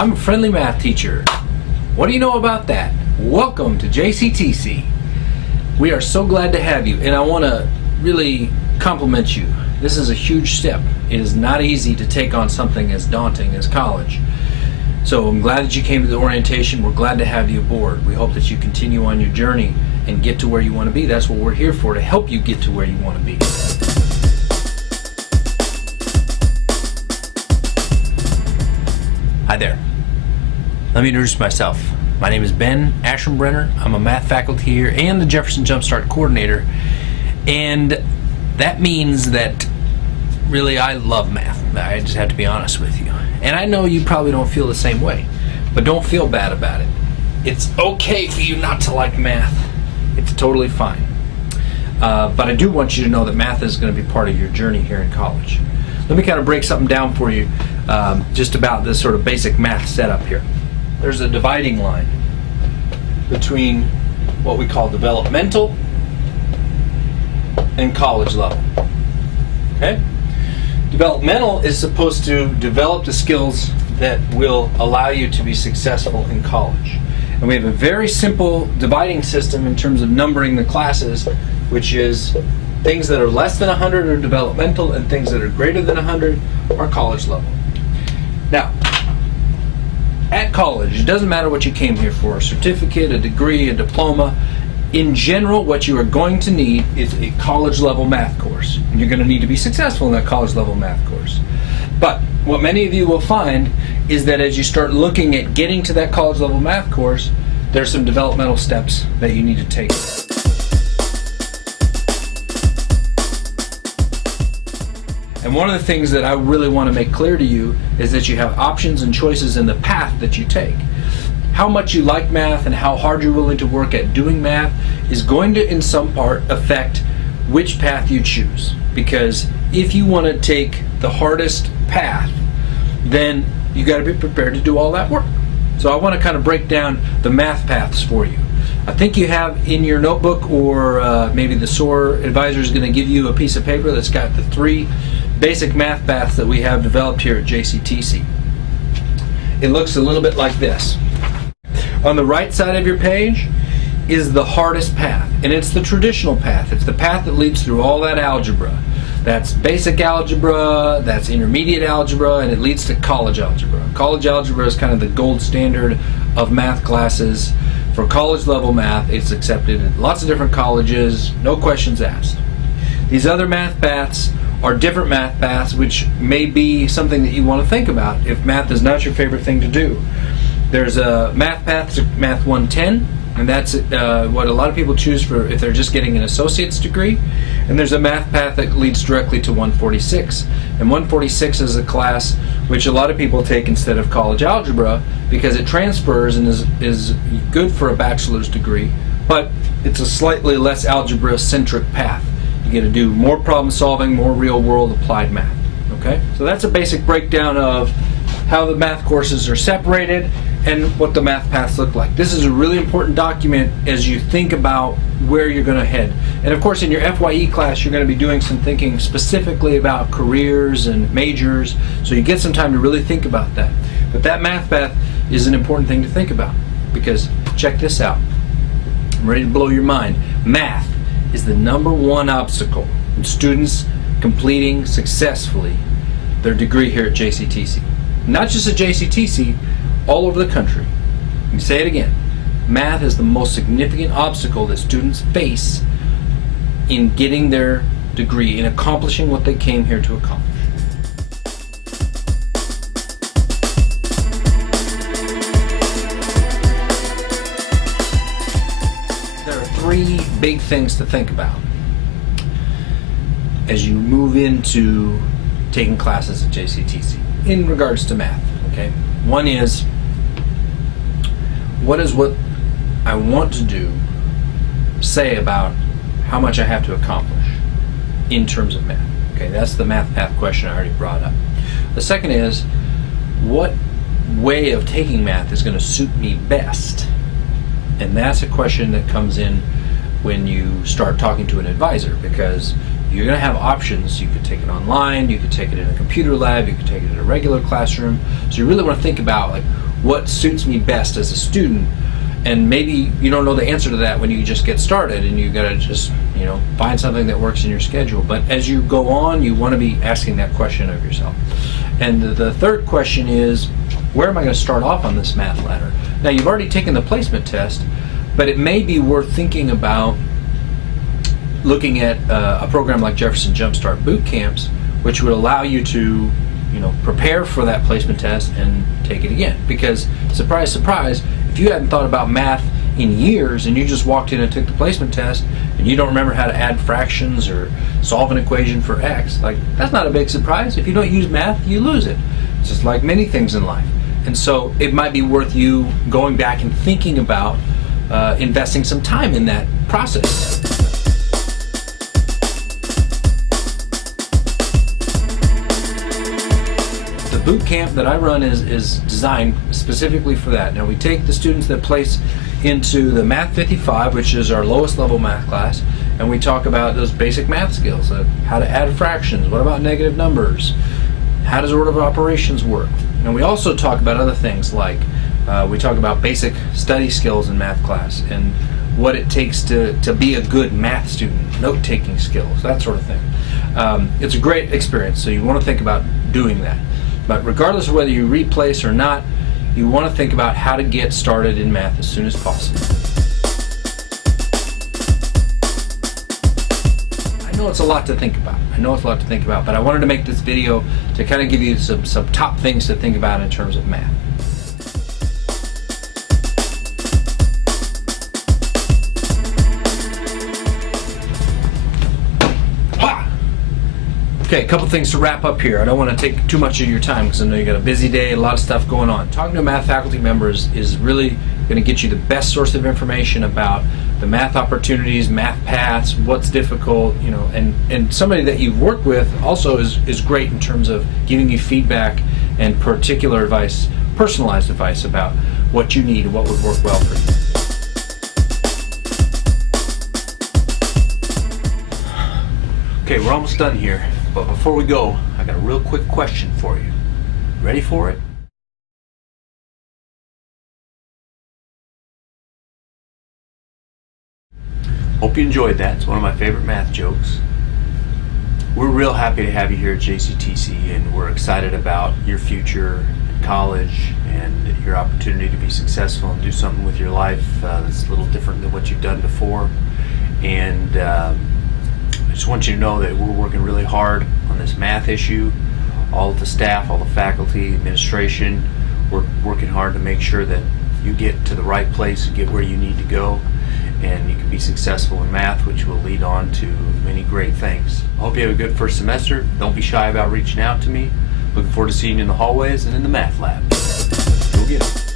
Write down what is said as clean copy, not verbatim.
I'm a friendly math teacher. What do you know about that? Welcome to JCTC. We are so glad to have you, and I want to really compliment you. This is a huge step. It is not easy to take on something as daunting as college. So I'm glad that you came to the orientation. We're glad to have you aboard. We hope that you continue on your journey and get to where you want to be. That's what we're here for, to help you get to where you want to be. Hi there. Let me introduce myself. My name is Ben Ashrenbrenner. I'm a math faculty here and the Jefferson Jumpstart coordinator. And that means that really I love math. I just have to be honest with you. And I know you probably don't feel the same way, but don't feel bad about it. It's okay for you not to like math. It's totally fine. But I do want you to know that math is going to be part of your journey here in college. Let me kind of break something down for you just about this sort of basic math setup here. There's a dividing line between what we call developmental and college level. Okay? Developmental is supposed to develop the skills that will allow you to be successful in college. And we have a very simple dividing system in terms of numbering the classes, which is things that are less than 100 are developmental and things that are greater than 100 are college level. Now, at college, it doesn't matter what you came here for, a certificate, a degree, a diploma. In general, what you are going to need is a college level math course. And you're going to need to be successful in that college level math course. But what many of you will find is that as you start looking at getting to that college level math course, there's some developmental steps that you need to take. And one of the things that I really want to make clear to you is that you have options and choices in the path that you take. How much you like math and how hard you're willing to work at doing math is going to, in some part, affect which path you choose. Because if you want to take the hardest path, then you got to be prepared to do all that work. So I want to kind of break down the math paths for you. I think you have in your notebook, or maybe the SOAR advisor is going to give you a piece of paper that's got the 3 basic math paths that we have developed here at JCTC. It looks a little bit like this. On the right side of your page is the hardest path, and it's the traditional path. It's the path that leads through all that algebra. That's basic algebra, that's intermediate algebra, and it leads to college algebra. College algebra is kind of the gold standard of math classes. For college level math, it's accepted in lots of different colleges, no questions asked. These other math paths are different math paths, which may be something that you want to think about if math is not your favorite thing to do. There's a math path to Math 110, and that's what a lot of people choose for if they're just getting an associate's degree. And there's a math path that leads directly to 146. And 146 is a class which a lot of people take instead of college algebra because it transfers and is good for a bachelor's degree, but it's a slightly less algebra-centric path. You get to do more problem solving, more real-world applied math. Okay? So that's a basic breakdown of how the math courses are separated and what the math paths look like. This is a really important document as you think about where you're going to head. And of course in your FYE class you're going to be doing some thinking specifically about careers and majors, so you get some time to really think about that. But that math path is an important thing to think about, because check this out. I'm ready to blow your mind. Math is the #1 obstacle in students completing successfully their degree here at JCTC. Not just at JCTC, all over the country. Let me say it again. Math is the most significant obstacle that students face in getting their degree, in accomplishing what they came here to accomplish. There are 3 big things to think about as you move into taking classes at JCTC in regards to math. Okay? One is, what is what I want to do say about how much I have to accomplish in terms of math? Okay, that's the math path question I already brought up. The second is, what way of taking math is going to suit me best? And that's a question that comes in when you start talking to an advisor, because you're going to have options. You could take it online, you could take it in a computer lab, you could take it in a regular classroom. So you really want to think about, like, what suits me best as a student. And maybe you don't know the answer to that when you just get started, and you gotta just, you know, find something that works in your schedule. But as you go on, you want to be asking that question of yourself. And the third question is, where am I going to start off on this math ladder? Now, you've already taken the placement test, but it may be worth thinking about looking at a program like Jefferson Jumpstart Boot Camps, which would allow you to, you know, prepare for that placement test and take it again. Because surprise, surprise, if you hadn't thought about math in years and you just walked in and took the placement test and you don't remember how to add fractions or solve an equation for x, like, that's not a big surprise. If you don't use math, you lose it. It's just like many things in life. And so it might be worth you going back and thinking about investing some time in that process. The boot camp that I run is designed specifically for that. Now, we take the students that place into the Math 55, which is our lowest level math class, and we talk about those basic math skills, how to add fractions, what about negative numbers, how does order of operations work. And we also talk about other things like we talk about basic study skills in math class and what it takes to be a good math student, note-taking skills, that sort of thing. It's a great experience, so you want to think about doing that. But regardless of whether you replace or not, you want to think about how to get started in math as soon as possible. I know it's a lot to think about. But I wanted to make this video to kind of give you some top things to think about in terms of math. Okay, a couple things to wrap up here. I don't want to take too much of your time because I know you got a busy day, a lot of stuff going on. Talking to a math faculty member is really going to get you the best source of information about the math opportunities, math paths, what's difficult, you know, and somebody that you've worked with also is great in terms of giving you feedback and particular advice, personalized advice about what you need and what would work well for you. Okay, we're almost done here. But before we go, I got a real quick question for you. Ready for it? Hope you enjoyed that. It's one of my favorite math jokes. We're real happy to have you here at JCTC, and we're excited about your future in college and your opportunity to be successful and do something with your life that's a little different than what you've done before. And I just want you to know that we're working really hard on this math issue. All of the staff, all the faculty, administration, we're working hard to make sure that you get to the right place and get where you need to go, and you can be successful in math, which will lead on to many great things. I hope you have a good first semester. Don't be shy about reaching out to me. Looking forward to seeing you in the hallways and in the math lab. Go get it.